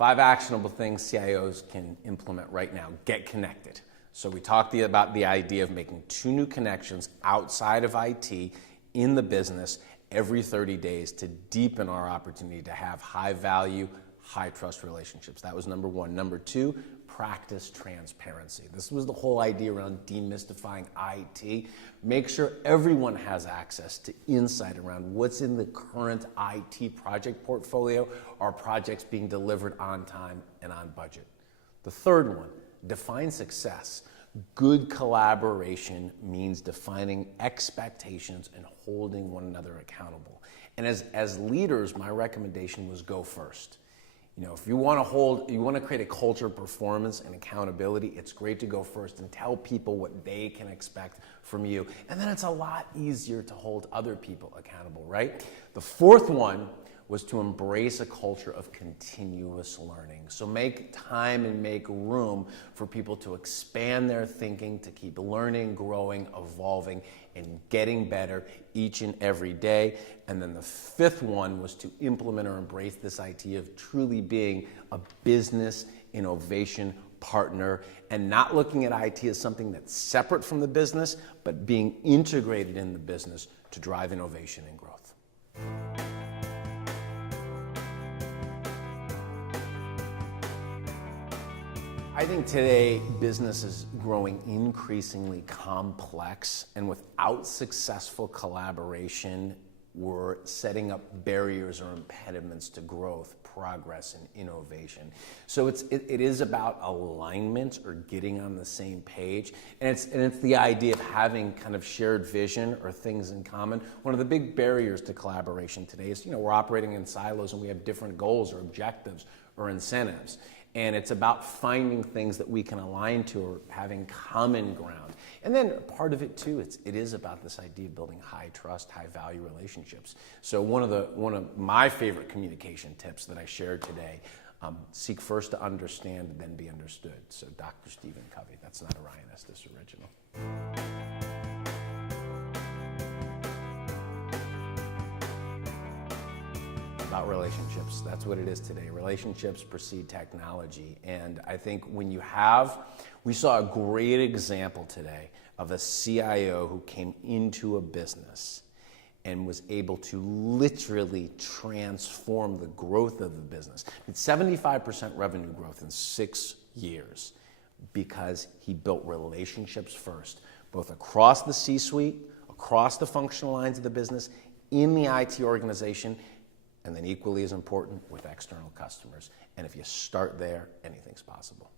5 actionable things CIOs can implement right now. Get connected. So we talked about the idea of making 2 new connections outside of IT in the business every 30 days to deepen our opportunity to have high value, high trust relationships. That was number 1. Number 2, practice transparency. This was the whole idea around demystifying IT. Make sure everyone has access to insight around what's in the current IT project portfolio, are projects being delivered on time and on budget. The third one, define success. Good collaboration means defining expectations and holding one another accountable. And as leaders, my recommendation was go first. You know, if you want to create a culture of performance and accountability, it's great to go first and tell people what they can expect from you. And then it's a lot easier to hold other people accountable, right? The fourth one was to embrace a culture of continuous learning. So make time and make room for people to expand their thinking, to keep learning, growing, evolving, and getting better each and every day. And then the fifth one was to implement or embrace this idea of truly being a business innovation partner and not looking at IT as something that's separate from the business, but being integrated in the business to drive innovation and growth. I think today business is growing increasingly complex, and without successful collaboration, we're setting up barriers or impediments to growth, progress, and innovation. So it is about alignment or getting on the same page, and it's the idea of having kind of shared vision or things in common. One of the big barriers to collaboration today is, we're operating in silos and we have different goals or objectives or incentives. And it's about finding things that we can align to or having common ground. And then part of it too, it is about this idea of building high trust, high value relationships. So one of my favorite communication tips that I shared today, seek first to understand and then be understood. So Dr. Stephen Covey, that's not a Ryan Estis original. About relationships. That's what it is today. Relationships precede technology. And I think we saw a great example today of a CIO who came into a business and was able to literally transform the growth of the business. It's 75% revenue growth in 6 years because he built relationships first, both across the C-suite, across the functional lines of the business, in the IT organization, and then equally as important with external customers. And if you start there, anything's possible.